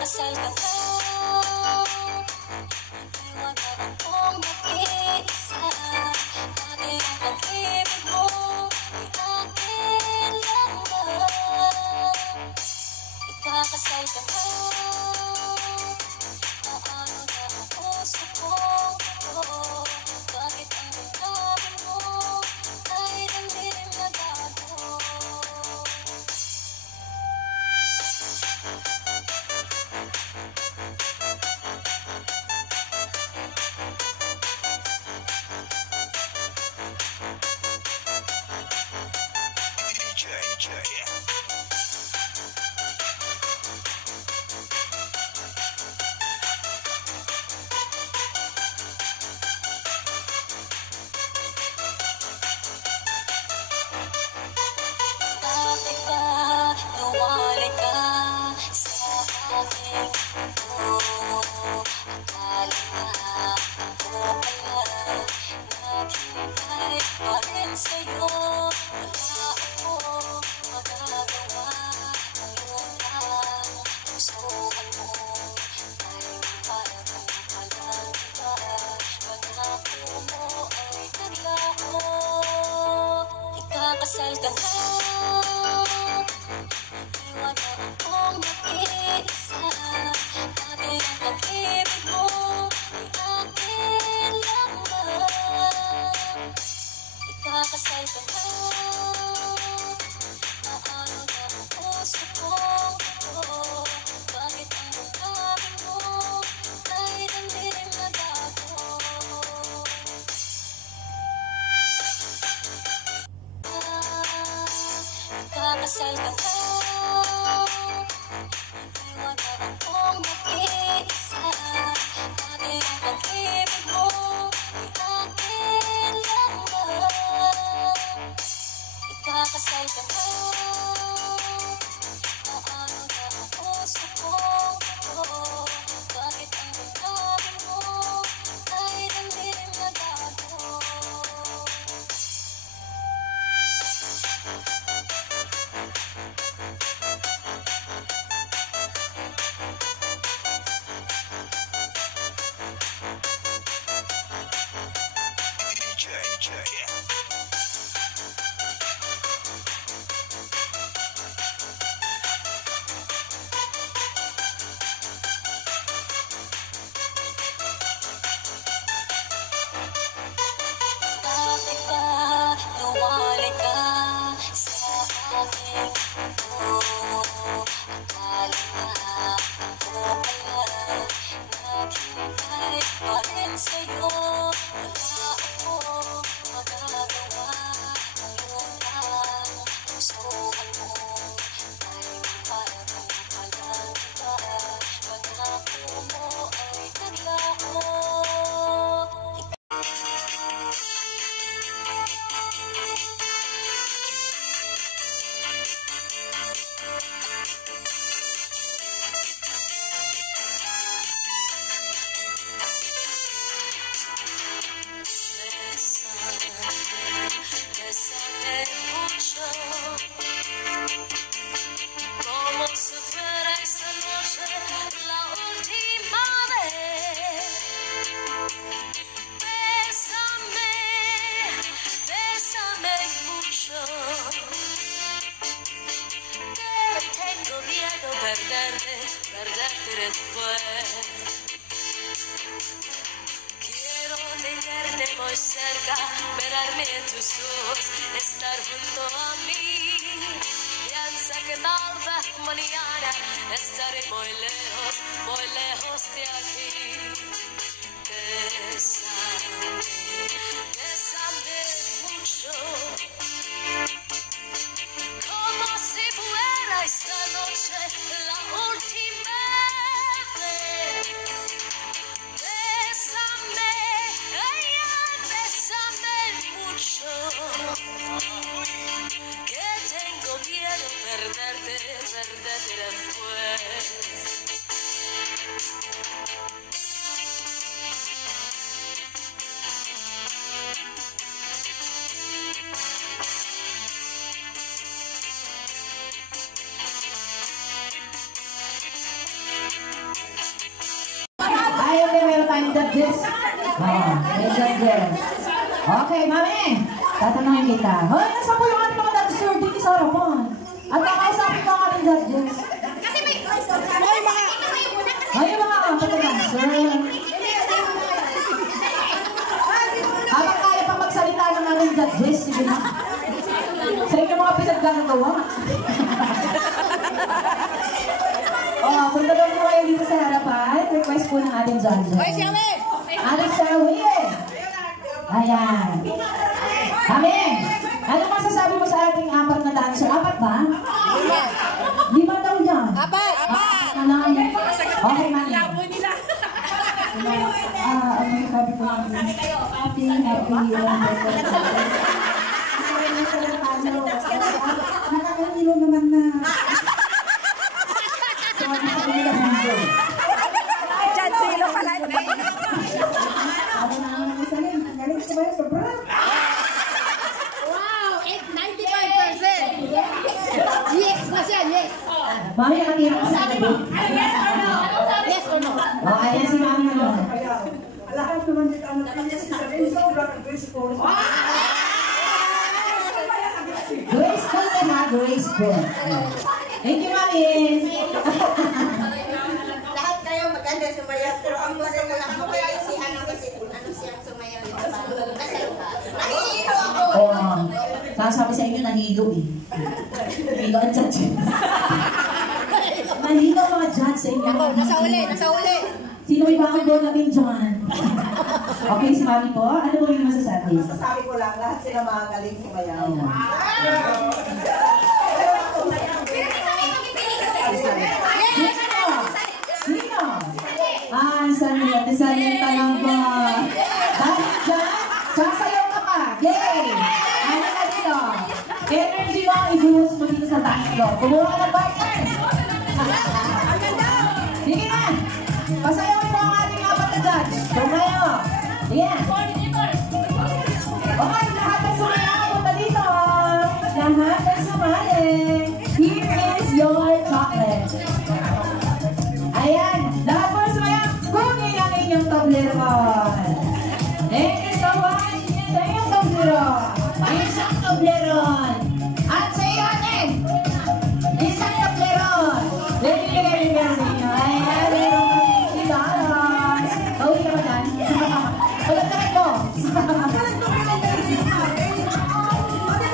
Ikakasal ka pa, iwanan akong mag-iisa. Dati ang pag-ibig mo ay akin lamang. Ikakasal ka pa, paano na ang puso kong ito? Bakit ang damdamin mo ay damdamin na gago? Bakit ba nawali ka sa aking mundo? Akala nga ako pala naghintay pa rin sa'yo. Wala akong magagawa, ngayon lang pusoan mo ay parang palang iba. Pangako mo ay naglako. Ikakasal ka na, iwanan akong mag-iisa. Dati ang pag-ibig mo ay akin lamang. Ikakasal ka na, paano na ang puso kong ito? Bakit ang damdamin mo ay damdamin na gago? Ikakasal ka na, iwanan akong mag-iisa. Dati ang pag-ibig mo ay akin lamang. Ikakasal ka na, paano na ang puso kong ito? Bakit ang damdamin mo ay damdamin na gago? Bakit ba nawali ka sa aking mundo? Akala nga ako pala naghintay pa rin sa'yo. Wala akong magagawa, ngayon lang pusoan mo ay parang palang iba. Pangako mo ay naglako. Bésame mucho, como si fuera esta noche la última vez. Bésame, bésame mucho, que tengo miedo perderte después. Quiero tenerte muy cerca, mirarme en tus ojos, estar junto a mí. Piensa que tal vez mañana estaré muy lejos de aquí. Bésame, bésame mucho, como si fuera esta noche la última vez. Bésame, ay, ay, bésame mucho, que tengo miedo perderte después. judges. May judges. Okay, mami. Tatanungin kita. Hoy, nasa po yung ating mga dancer dito sa harapan? At kakausapin ko ang ating judges. Kasi may... Ay, yung mga dancer. Habang kaya pa magsalita ng ating judges, sige na. Sa inyo mga pinaggagawa. Punta daw po kayo dito sa harapan. Request po ng ating judges. Hoy, Shelly! Ating Shelly! Ayan. Kami, ano masasabi mo sa ating apat na dancer? Apat ba? 5 daw yan. Apat! Okay, mami. Ano sabi ko lang? Happy. Nakakahilo naman na. Diyan silo pala. Wow! 95%! Yes! Masya, yes! Mami, nakatira ko sa gabi. Yes or no? Ayan si mami naman. Lahat naman dito ang sabihin, sobrang graceful. Graceful ka na, graceful. Thank you, mami. Lahat kayo maganda sumayaw, pero ang gusto ko lang ako si ano siyang sumayaw dito. Nahihilo ako! Oo. Sasabi sa inyo, nahilo eh. Nahilo ang judge. Nahilo ang mga judge sa inyo. Ako, nasa uli! Sino may bakang goal natin dyan? Okay, si mami po. Ano po yung masasabi? Masasabi ko lang, lahat sila mga galing sumayaw. Sino? Saan yung tanong ko? Dahil dyan, sasayaw ka pa. Yay! Ano ka dito? Energy mo ang i-boost mo dito sa dance floor. Kumuha ka ng partner. Sige na! Pasayaw mo ang ating apat na judge. Sumayo! Sige! Okay, lahat ng sumayaw, punta dito. Lahat ng sumali. Here is your chocolate. Ayan, lahat po sumayaw. Kunin ang inyong tableron. Thank you so much sa inyong tableron. Isang tableron. At sa iyo natin, isang tableron. Ready sa inyo. Ayan, meron kami si Daron. Pauwi ka ba dyan? Pagkakit mo.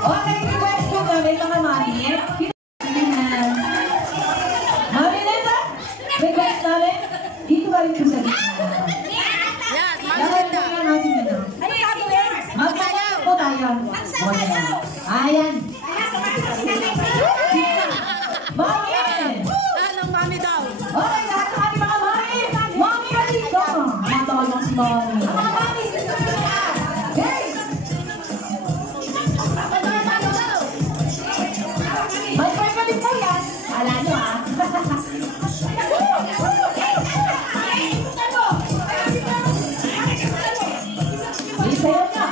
Okay, request po namin mga mami. Mami Linda, request namin. Dito ba rin po sa gitna? Lahat po yan natin na lang. Magsayaw po tayo. Ayan. Mami! Anong mami daw? Okay, lahat ng ating mga mami! Mami ka dito! Matawag si mami. Mga mami! Hey! May pwede po yan. Ala nyo ah. Isayaw nyo.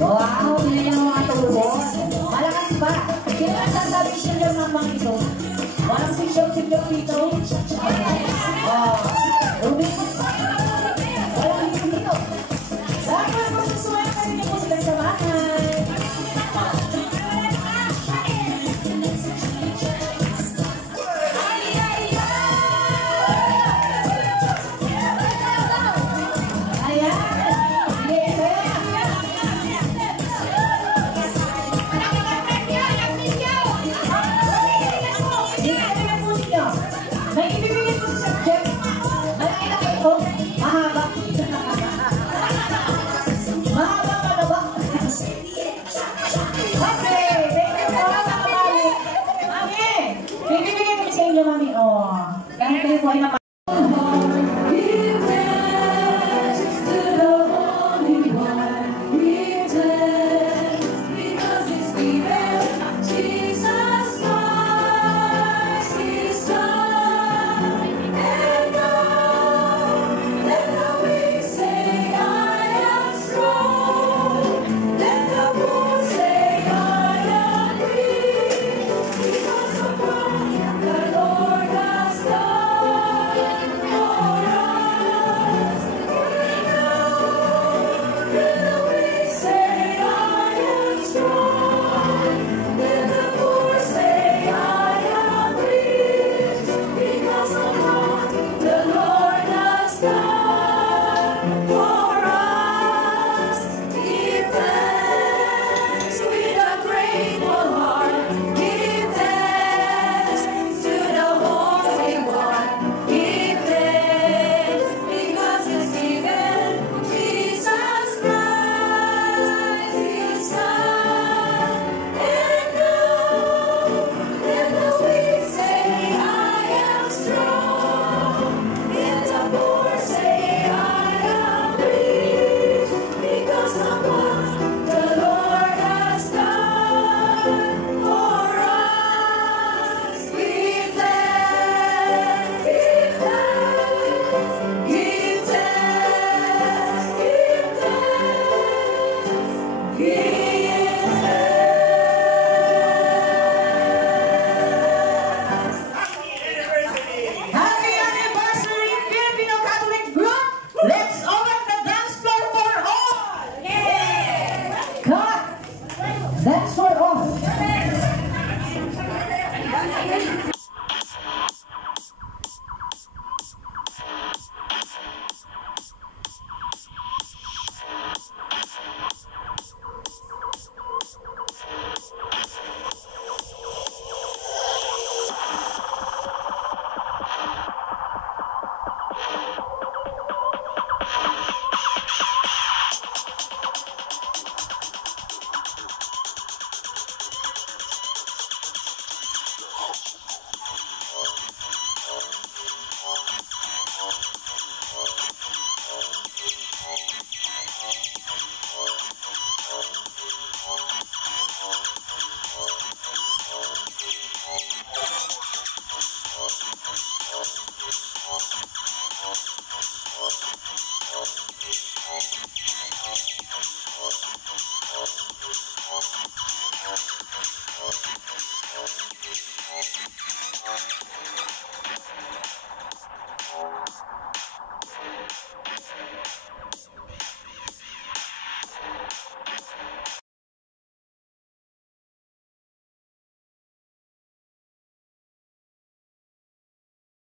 Wow, yun yung mga tubos. Malakas pa. Sino nagsasabi siya ng mga ito? Walang sigaw-sigaw dito. Umikot pa. Walang dito. Dapat masusuwayan ka rin po silang samahan. May ibibigay po sa nyo, mami. Oh. Kahit kayo po ay